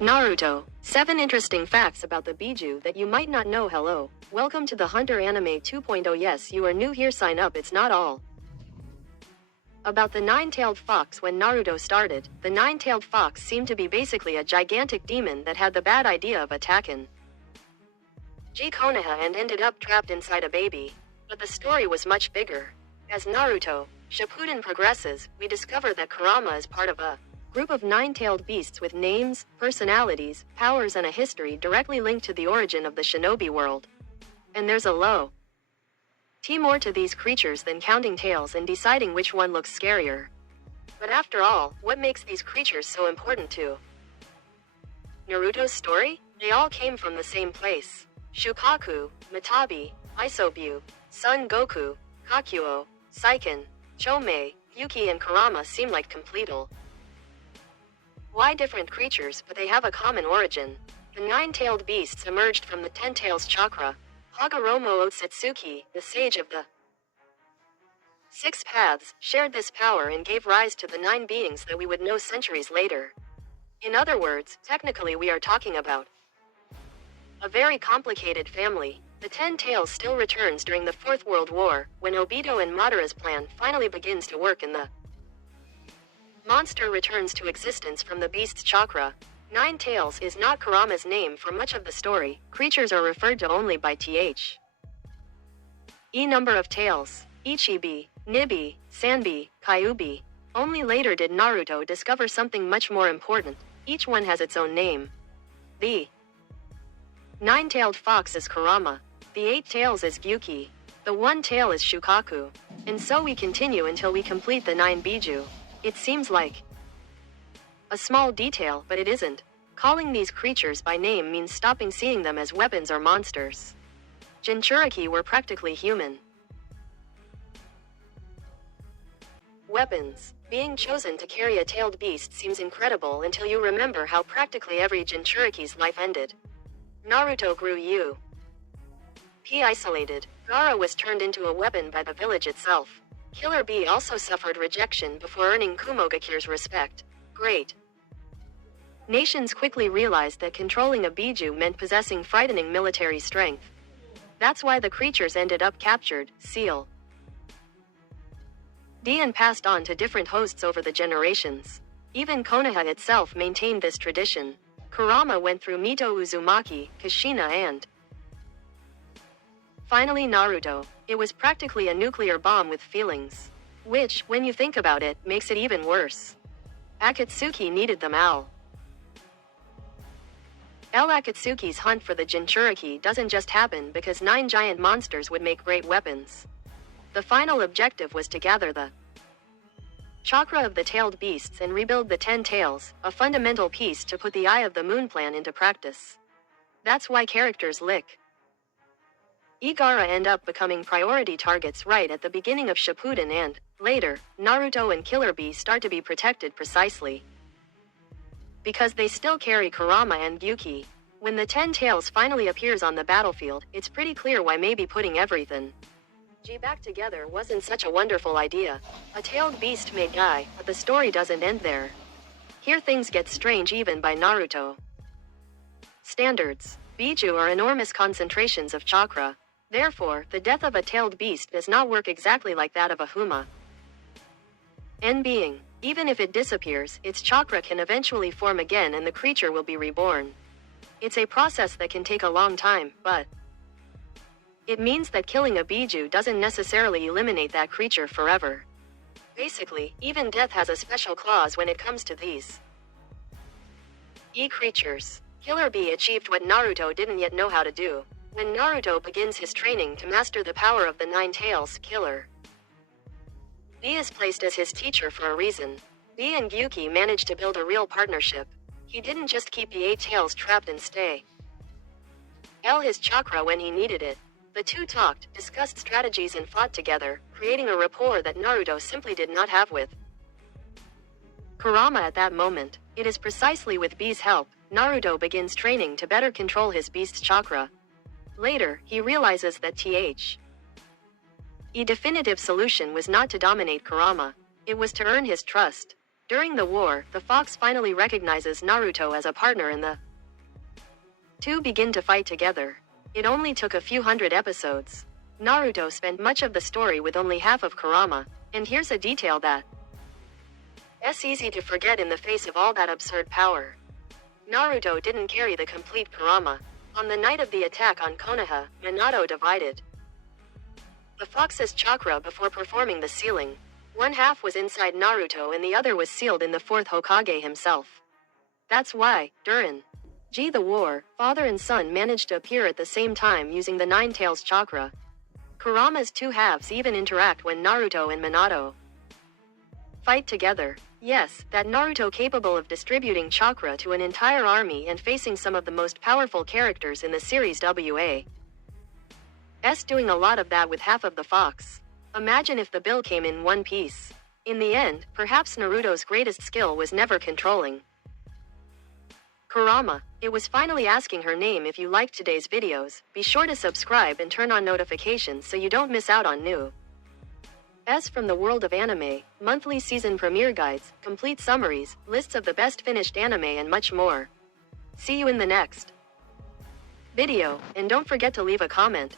Naruto. 7 interesting facts about the Biju that you might not know. Hello. Welcome to the Hunter Anime 2.0. Yes, you are new here, sign up, it's not all. About the nine-tailed fox. When Naruto started, the nine-tailed fox seemed to be basically a gigantic demon that had the bad idea of attacking Konoha and ended up trapped inside a baby. But the story was much bigger. As Naruto Shippuden progresses, we discover that Kurama is part of a group of nine-tailed beasts with names, personalities, powers, and a history directly linked to the origin of the shinobi world. And there's a low more to these creatures than counting tails and deciding which one looks scarier. But after all, what makes these creatures so important to Naruto's story? They all came from the same place. Shukaku, Mitabi, Isobu, Son Goku, Kakuo, Saiken, Chomei, Yuki, and Kurama seem like completal. Why different creatures, but they have a common origin? The nine-tailed beasts emerged from the ten tails chakra. Hagoromo Otsutsuki, the sage of the six paths, shared this power and gave rise to the 9 beings that we would know centuries later. In other words, technically we are talking about a very complicated family. The 10 tails still returns during the Fourth World War, when Obito and Madara's plan finally begins to work and the monster returns to existence from the beast's chakra. 9 tails is not Kurama's name for much of the story. Creatures are referred to only by th. Number of tails: Ichibi, Nibi, Sanbi, Kyubi. Only later did Naruto discover something much more important. Each one has its own name. The 9-tailed fox is Kurama. The 8 tails is Gyuki. The 1 tail is Shukaku. And so we continue until we complete the 9 Biju. It seems like a small detail, but it isn't. Calling these creatures by name means stopping seeing them as weapons or monsters. Jinchuriki were practically human weapons. Being chosen to carry a tailed beast seems incredible until you remember how practically every Jinchuriki's life ended. Naruto grew U. P isolated. Gaara was turned into a weapon by the village itself. Killer Bee also suffered rejection before earning Kumogakure's respect. Great nations quickly realized that controlling a Biju meant possessing frightening military strength. That's why the creatures ended up captured, seal, and passed on to different hosts over the generations. Even Konoha itself maintained this tradition. Kurama went through Mito Uzumaki, Kushina, and finally Naruto. It was practically a nuclear bomb with feelings. Which, when you think about it, makes it even worse. Akatsuki needed them all. Akatsuki's hunt for the Jinchuriki doesn't just happen because 9 giant monsters would make great weapons. The final objective was to gather the chakra of the tailed beasts and rebuild the 10 tails, a fundamental piece to put the Eye of the Moon plan into practice. That's why characters like Gaara end up becoming priority targets right at the beginning of Shippuden, and, later, Naruto and Killer Bee start to be protected precisely because they still carry Kurama and Gyuki. When the 10 tails finally appears on the battlefield, it's pretty clear why maybe putting everything back together wasn't such a wonderful idea. A tailed beast may die, but the story doesn't end there. Here things get strange even by Naruto standards. Biju are enormous concentrations of chakra. Therefore, the death of a tailed beast does not work exactly like that of a Huma being. Even if it disappears, its chakra can eventually form again and the creature will be reborn. It's a process that can take a long time, but it means that killing a Biju doesn't necessarily eliminate that creature forever. Basically, even death has a special clause when it comes to these creatures. Killer Bee achieved what Naruto didn't yet know how to do. When Naruto begins his training to master the power of the 9 tails, Killer Bee is placed as his teacher for a reason. Bee and Gyuki managed to build a real partnership. He didn't just keep the 8 tails trapped and stay his chakra when he needed it. The two talked, discussed strategies, and fought together, creating a rapport that Naruto simply did not have with Kurama at that moment. It is precisely with Bee's help, Naruto begins training to better control his beast's chakra. Later, he realizes that a definitive solution was not to dominate Kurama. It was to earn his trust. During the war, the fox finally recognizes Naruto as a partner and the two begin to fight together. It only took a few hundred episodes. Naruto spent much of the story with only half of Kurama, and here's a detail that's easy to forget in the face of all that absurd power. Naruto didn't carry the complete Kurama. On the night of the attack on Konoha, Minato divided the fox's chakra before performing the sealing. One half was inside Naruto and the other was sealed in the fourth Hokage himself. That's why, during the war, father and son managed to appear at the same time using the Nine Tails chakra. Kurama's two halves even interact when Naruto and Minato fight together. Yes, that Naruto capable of distributing chakra to an entire army and facing some of the most powerful characters in the series was doing a lot of that with half of the fox. Imagine if the bill came in one piece. In the end, perhaps Naruto's greatest skill was never controlling Kurama. It was finally asking her name. If you liked today's videos, be sure to subscribe and turn on notifications so you don't miss out on new from the world of anime, monthly season premiere guides, complete summaries, lists of the best finished anime and much more. See you in the next video, and don't forget to leave a comment.